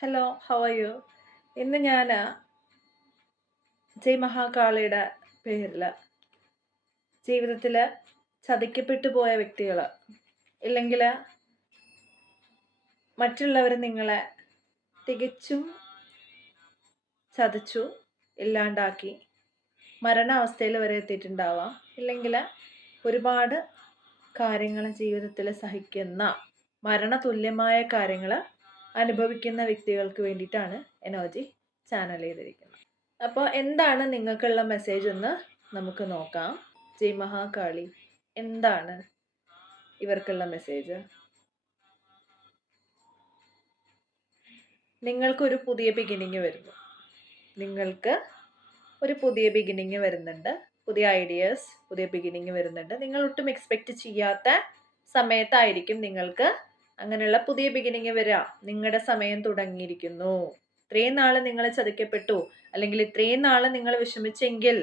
Hello, how are you? ഇന്ന് ഞാൻ ജയ് മഹാകാളിയുടെ പേരിൽ ജീവിതത്തിൽ ചതിക്കപ്പെട്ടു പോയ വ്യക്തികൾ, ഇല്ലെങ്കിൽ മറ്റുള്ളവർ നിങ്ങളെ തികച്ചും ചതിച്ചു, ഇല്ലാണ്ടാക്കി, മരണാവസ്ഥയിൽ വരെ എത്തിയിട്ടുണ്ടാവാം. ഇല്ലെങ്കിൽ ഒരുപാട് കാര്യങ്ങൾ ജീവിതത്തിൽ സഹിക്കുന്ന, മരണതുല്യമായ കാര്യങ്ങൾ അനുഭവിക്കുന്ന വ്യക്തികൾക്ക് വേണ്ടിയിട്ടാണ് എനർജി ചാനൽ ചെയ്തിരിക്കുന്നത്. അപ്പോൾ എന്താണ് നിങ്ങൾക്കുള്ള മെസ്സേജ് എന്ന് നമുക്ക് നോക്കാം. ജയ് മഹാകാളി, എന്താണ് ഇവർക്കുള്ള മെസ്സേജ്? നിങ്ങൾക്കൊരു പുതിയ ബിഗിനിങ് വരുന്നു. നിങ്ങൾക്ക് ഒരു പുതിയ ബിഗിനിങ് വരുന്നുണ്ട്. പുതിയ ഐഡിയാസ്, പുതിയ ബിഗിനിങ് വരുന്നുണ്ട്. നിങ്ങൾ ഒട്ടും എക്സ്പെക്റ്റ് ചെയ്യാത്ത സമയത്തായിരിക്കും നിങ്ങൾക്ക് അങ്ങനെയുള്ള പുതിയ ബിഗിനിങ് വരിക. നിങ്ങളുടെ സമയം തുടങ്ങിയിരിക്കുന്നു. ഇത്രയും നാൾ നിങ്ങൾ ചതിക്കപ്പെട്ടു, അല്ലെങ്കിൽ ഇത്രയും നാൾ നിങ്ങൾ വിഷമിച്ചെങ്കിൽ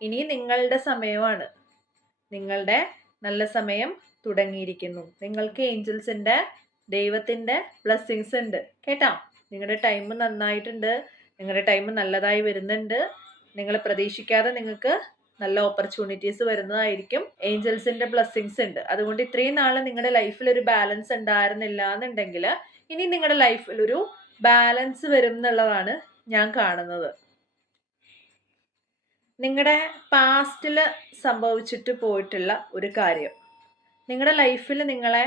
ഇനി നിങ്ങളുടെ സമയമാണ്. നിങ്ങളുടെ നല്ല സമയം തുടങ്ങിയിരിക്കുന്നു. നിങ്ങൾക്ക് ഏഞ്ചൽസിൻ്റെ, ദൈവത്തിൻ്റെ ബ്ലെസ്സിങ്സ് ഉണ്ട് കേട്ടോ. നിങ്ങളുടെ ടൈം നന്നായിട്ടുണ്ട്. നിങ്ങളുടെ ടൈം നല്ലതായി വരുന്നുണ്ട്. നിങ്ങൾ പ്രതീക്ഷിക്കാതെ നിങ്ങൾക്ക് നല്ല ഓപ്പർച്യൂണിറ്റീസ് വരുന്നതായിരിക്കും. ഏഞ്ചൽസിന്റെ ബ്ലെസ്സിങ്സ് ഉണ്ട്. അതുകൊണ്ട് ഇത്രയും നാൾ നിങ്ങളുടെ ലൈഫിൽ ഒരു ബാലൻസ് ഉണ്ടായിരുന്നില്ല എന്നുണ്ടെങ്കിൽ ഇനി നിങ്ങളുടെ ലൈഫിൽ ഒരു ബാലൻസ് വരും എന്നുള്ളതാണ് ഞാൻ കാണുന്നത്. നിങ്ങളുടെ പാസ്റ്റിൽ സംഭവിച്ചിട്ട് പോയിട്ടുള്ള ഒരു കാര്യം, നിങ്ങളുടെ ലൈഫിൽ നിങ്ങളെ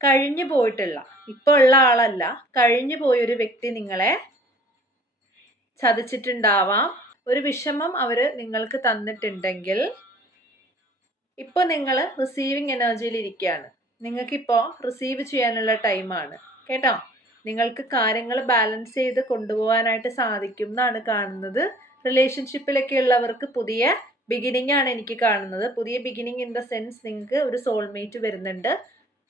കഴിഞ്ഞു പോയിട്ടുള്ള, ഇപ്പോൾ ഉള്ള ആളല്ല, കഴിഞ്ഞു പോയൊരു വ്യക്തി നിങ്ങളെ ചതിച്ചിട്ടുണ്ടാവാം. ഒരു വിഷമം അവർ നിങ്ങൾക്ക് തന്നിട്ടുണ്ടെങ്കിൽ ഇപ്പോൾ നിങ്ങൾ റിസീവിങ് എനർജിയിൽ ഇരിക്കുകയാണ്. നിങ്ങൾക്കിപ്പോൾ റിസീവ് ചെയ്യാനുള്ള ടൈമാണ് കേട്ടോ. നിങ്ങൾക്ക് കാര്യങ്ങൾ ബാലൻസ് ചെയ്ത് കൊണ്ടുപോകാനായിട്ട് സാധിക്കും എന്നാണ് കാണുന്നത്. റിലേഷൻഷിപ്പിലൊക്കെ ഉള്ളവർക്ക് പുതിയ ബിഗിനിങ് ആണ് എനിക്ക് കാണുന്നത്. പുതിയ ബിഗിനിങ് ഇൻ ദ സെൻസ് നിങ്ങൾക്ക് ഒരു സോൾമേറ്റ് വരുന്നുണ്ട്,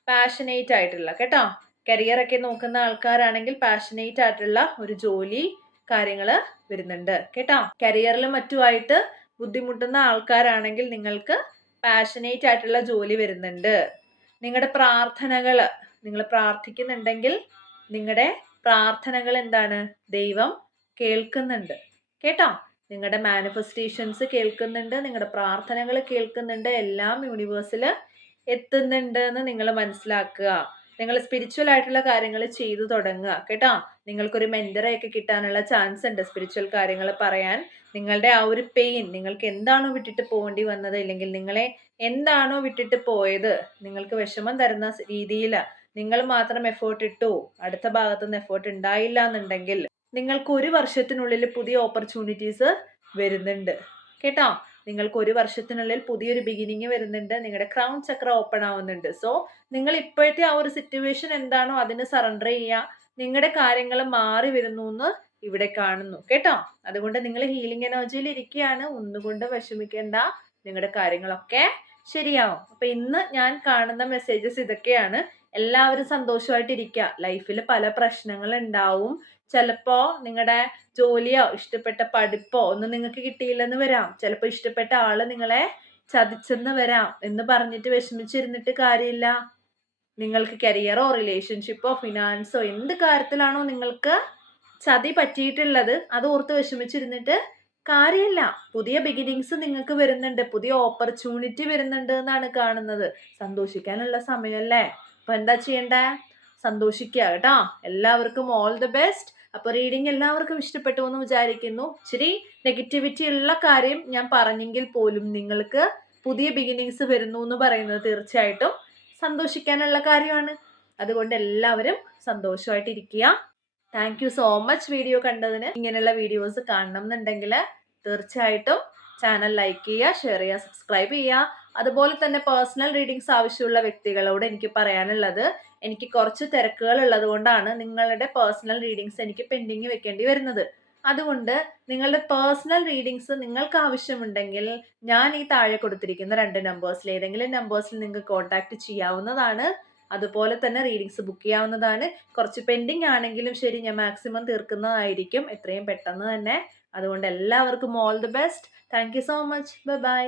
പാഷനേറ്റ് ആയിട്ടുള്ള കേട്ടോ. കരിയറൊക്കെ നോക്കുന്ന ആൾക്കാരാണെങ്കിൽ പാഷനേറ്റ് ആയിട്ടുള്ള ഒരു ജോലി കാര്യങ്ങൾ വരുന്നുണ്ട് കേട്ടോ. കരിയറിലും മറ്റുമായിട്ട് ബുദ്ധിമുട്ടുന്ന ആൾക്കാരാണെങ്കിൽ നിങ്ങൾക്ക് പാഷനേറ്റ് ആയിട്ടുള്ള ജോലി വരുന്നുണ്ട്. നിങ്ങളുടെ പ്രാർത്ഥനകൾ, നിങ്ങൾ പ്രാർത്ഥിക്കുന്നുണ്ടെങ്കിൽ നിങ്ങളുടെ പ്രാർത്ഥനകൾ എന്താണ്? ദൈവം കേൾക്കുന്നുണ്ട് കേട്ടോ. നിങ്ങളുടെ മാനിഫെസ്റ്റേഷൻസ് കേൾക്കുന്നുണ്ട്, നിങ്ങളുടെ പ്രാർത്ഥനകൾ കേൾക്കുന്നുണ്ട്. എല്ലാം യൂണിവേഴ്സിൽ എത്തുന്നുണ്ട് എന്ന് നിങ്ങൾ മനസ്സിലാക്കുക. നിങ്ങൾ സ്പിരിച്വൽ ആയിട്ടുള്ള കാര്യങ്ങൾ ചെയ്തു തുടങ്ങുക കേട്ടോ. നിങ്ങൾക്കൊരു മെന്ററെയൊക്കെ കിട്ടാനുള്ള ചാൻസ് ഉണ്ട് സ്പിരിച്വൽ കാര്യങ്ങൾ പറയാൻ. നിങ്ങളുടെ ആ ഒരു പെയിൻ, നിങ്ങൾക്ക് എന്താണോ വിട്ടിട്ട് പോകേണ്ടി വന്നത്, ഇല്ലെങ്കിൽ നിങ്ങളെ എന്താണോ വിട്ടിട്ട് പോയത്, നിങ്ങൾക്ക് വിഷമം തരുന്ന രീതിയിൽ നിങ്ങൾ മാത്രം എഫേർട്ട് ഇട്ടു, അടുത്ത ഭാഗത്തുനിന്ന് എഫേർട്ട് ഉണ്ടായില്ല എന്നുണ്ടെങ്കിൽ നിങ്ങൾക്ക് 1 വർഷത്തിനുള്ളിൽ പുതിയ ഓപ്പർച്യൂണിറ്റീസ് വരുന്നുണ്ട് കേട്ടോ. നിങ്ങൾക്ക് 1 വർഷത്തിനുള്ളിൽ പുതിയൊരു ബിഗിനിങ് വരുന്നുണ്ട്. നിങ്ങളുടെ ക്രൗൺ ചക്ര ഓപ്പൺ ആവുന്നുണ്ട്. സോ നിങ്ങൾ ഇപ്പോഴത്തെ ആ ഒരു സിറ്റുവേഷൻ എന്താണോ അതിന് സറണ്ടർ ചെയ്യുക. നിങ്ങളുടെ കാര്യങ്ങൾ മാറി വരുന്നു എന്ന് ഇവിടെ കാണുന്നു കേട്ടോ. അതുകൊണ്ട് നിങ്ങൾ ഹീലിംഗ് എനർജിയിൽ ഇരിക്കുകയാണ്. ഒന്നുകൊണ്ട് വിഷമിക്കേണ്ട, നിങ്ങളുടെ കാര്യങ്ങളൊക്കെ ശരിയാവും. അപ്പൊ ഇന്ന് ഞാൻ കാണുന്ന മെസ്സേജസ് ഇതൊക്കെയാണ്. എല്ലാവരും സന്തോഷമായിട്ടിരിക്കുക. ലൈഫിൽ പല പ്രശ്നങ്ങൾ ഉണ്ടാവും. ചിലപ്പോ നിങ്ങളുടെ ജോലിയോ ഇഷ്ടപ്പെട്ട പഠിപ്പോ ഒന്നും നിങ്ങൾക്ക് കിട്ടിയില്ലെന്ന് വരാം. ചിലപ്പോൾ ഇഷ്ടപ്പെട്ട ആള് നിങ്ങളെ ചതിച്ചെന്ന് വരാം. എന്ന് പറഞ്ഞിട്ട് വിഷമിച്ചിരുന്നിട്ട് കാര്യമില്ല. നിങ്ങൾക്ക് കരിയറോ റിലേഷൻഷിപ്പോ ഫിനാൻസോ എന്ത് കാര്യത്തിലാണോ നിങ്ങൾക്ക് ചതി പറ്റിയിട്ടുള്ളത് അത് ഓർത്ത് വിഷമിച്ചിരുന്നിട്ട് കാര്യമില്ല. പുതിയ ബിഗിനിങ്സ് നിങ്ങൾക്ക് വരുന്നുണ്ട്, പുതിയ ഓപ്പർച്യൂണിറ്റി വരുന്നുണ്ട് എന്നാണ് കാണുന്നത്. സന്തോഷിക്കാനുള്ള സമയമല്ലേ? അപ്പൊ എന്താ ചെയ്യണ്ടേ? സന്തോഷിക്കുക കേട്ടോ. എല്ലാവർക്കും ഓൾ ദി ബെസ്റ്റ്. അപ്പൊ റീഡിങ് എല്ലാവർക്കും ഇഷ്ടപ്പെട്ടു എന്ന് വിചാരിക്കുന്നു. ഇച്ചിരി നെഗറ്റിവിറ്റി ഉള്ള കാര്യം ഞാൻ പറഞ്ഞെങ്കിൽ പോലും നിങ്ങൾക്ക് പുതിയ ബിഗിനിങ്സ് വരുന്നു എന്ന് പറയുന്നത് തീർച്ചയായിട്ടും സന്തോഷിക്കാനുള്ള കാര്യമാണ്. അതുകൊണ്ട് എല്ലാവരും സന്തോഷമായിട്ടിരിക്കുക. Thank you so much video കണ്ടതിന്. ഇങ്ങനെയുള്ള വീഡിയോസ് കാണണം എന്നുണ്ടെങ്കിൽ തീർച്ചയായിട്ടും ചാനൽ ലൈക്ക് ചെയ്യുക, ഷെയർ ചെയ്യുക, സബ്സ്ക്രൈബ് ചെയ്യുക. അതുപോലെ തന്നെ പേഴ്സണൽ റീഡിങ്സ് ആവശ്യമുള്ള വ്യക്തികളോട് എനിക്ക് പറയാനുള്ളത്, എനിക്ക് കുറച്ച് തിരക്കുകൾ ഉള്ളത് കൊണ്ടാണ് നിങ്ങളുടെ പേഴ്സണൽ റീഡിങ്സ് എനിക്ക് പെൻഡിങ് വെക്കേണ്ടി വരുന്നത്. അതുകൊണ്ട് നിങ്ങളുടെ പേഴ്സണൽ റീഡിങ്സ് നിങ്ങൾക്ക് ആവശ്യമുണ്ടെങ്കിൽ ഞാൻ ഈ താഴെ കൊടുത്തിരിക്കുന്ന 2 നമ്പേഴ്സിൽ ഏതെങ്കിലും നമ്പേഴ്സിൽ നിങ്ങൾക്ക് കോൺടാക്ട് ചെയ്യാവുന്നതാണ്. അതുപോലെ തന്നെ റീഡിങ്സ് ബുക്ക് ചെയ്യാവുന്നതാണ്. കുറച്ച് പെൻഡിങ് ആണെങ്കിലും ശരി, ഞാൻ മാക്സിമം തീർക്കുന്നതായിരിക്കും എത്രയും പെട്ടെന്ന് തന്നെ. അതുകൊണ്ട് എല്ലാവർക്കും all the best. Thank you so much. Bye bye.